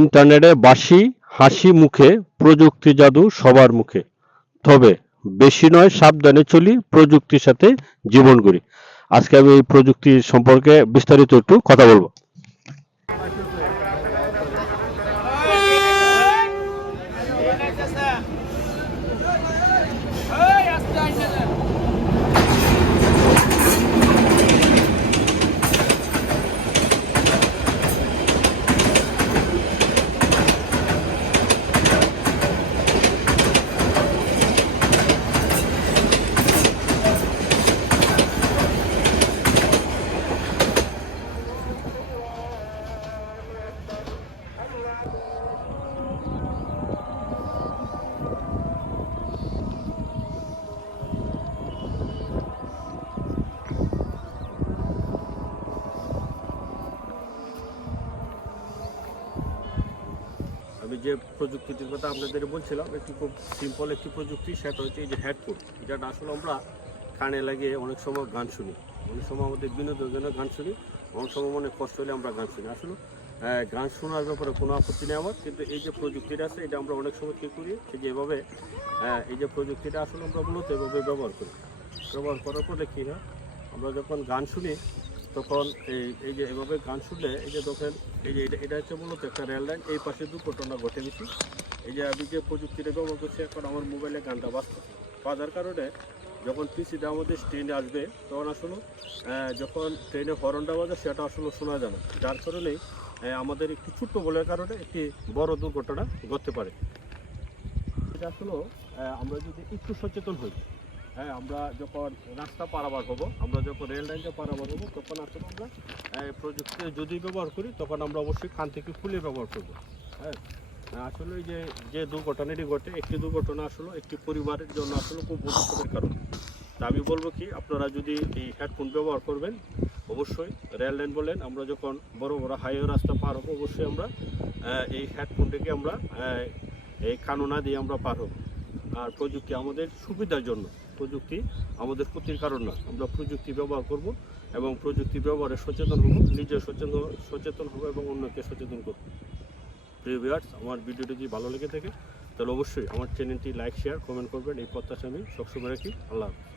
ইন্টারনেটে বাসি হাসি মুখে, প্রযুক্তি জাদু সবার মুখে। তবে বেশি নয়, সাবধানে চলি, প্রযুক্তির সাথে জীবন গড়ি। আজকে আমি এই প্রযুক্তি সম্পর্কে বিস্তারিত একটু কথা বলবো। আমি যে প্রযুক্তিটির কথা আপনাদের বলছিলাম, একটি খুব সিম্পল একটি প্রযুক্তি, সেটা হচ্ছে এই যে হেডফোন। যেটা আসলে আমরা কানে লাগিয়ে অনেক সময় গান শুনি, অনেক সময় আমাদের বিনোদনের জন্য গান শুনি, অনেক সময় মনে কষ্ট হলে আমরা গান শুনি। আসলে গান শোনার ব্যাপারে কোনো আপত্তি নেই আমার, কিন্তু এই যে প্রযুক্তিটা আছে এটা আমরা অনেক সময় কী করি, এই যে এভাবে এই যে প্রযুক্তিটা আসলে আমরা মূলত এভাবে ব্যবহার করি। ব্যবহার করার পরে কী হয়, আমরা যখন গান শুনি তখন এই যে এভাবে গান শুনলে এই যে দেখেন, এই যে এটা হচ্ছে মূলত একটা রেল লাইন, এই পাশে দুর্ঘটনা ঘটে গেছি। এই যে আমি যে প্রযুক্তিটা ব্যবহার করছি, এখন আমার মোবাইলে গানটা বাজার কারণে যখন পিসিটা আমাদের ট্রেনে আসবে তখন আসলে যখন ট্রেনে হর্নটা বাজে সেটা আসলে শোনা যায় না, যার কারণেই আমাদের একটু ছোট্ট বলের কারণে একটি বড় দুর্ঘটনা ঘটতে পারে। এটা আসলে আমরা যদি একটু সচেতন হই, আমরা যখন রাস্তা পারাবার হব, আমরা যখন রেল লাইনটা পারাবার হব, তখন আসলে আমরা প্রযুক্তি যদি ব্যবহার করি তখন আমরা অবশ্যই কান থেকে খুলে ব্যবহার করব। হ্যাঁ, আসলে এই যে দুর্ঘটনাটি ঘটে, একটি দুর্ঘটনা আসলে একটি পরিবারের জন্য আসলে খুব ভবিষ্যতের কারণ। তা আমি বলবো কি, আপনারা যদি এই হেডফোন ব্যবহার করবেন, অবশ্যই রেল লাইন বলেন, আমরা যখন বড় বড় হাইওয়ে রাস্তা পার হবো, অবশ্যই আমরা এই হেডফোনটিকে আমরা এই কানো না দিয়ে আমরা পার হব। আর প্রযুক্তি আমাদের সুবিধার জন্য, প্রযুক্তি আমাদের ক্ষতির কারণ না। আমরা প্রযুক্তি ব্যবহার করব এবং প্রযুক্তি ব্যবহারে সচেতন হব, নিজে সচেতন হব এবং অন্যকে সচেতন করব। প্রিয় ভিউয়ার্স, আমার ভিডিওটি যদি ভালো লেগে থাকে তাহলে অবশ্যই আমার চ্যানেলটি লাইক, শেয়ার, কমেন্ট করবেন, এই প্রত্যাশা আমি সবসময় রাখি। আল্লাহ হাফেজ।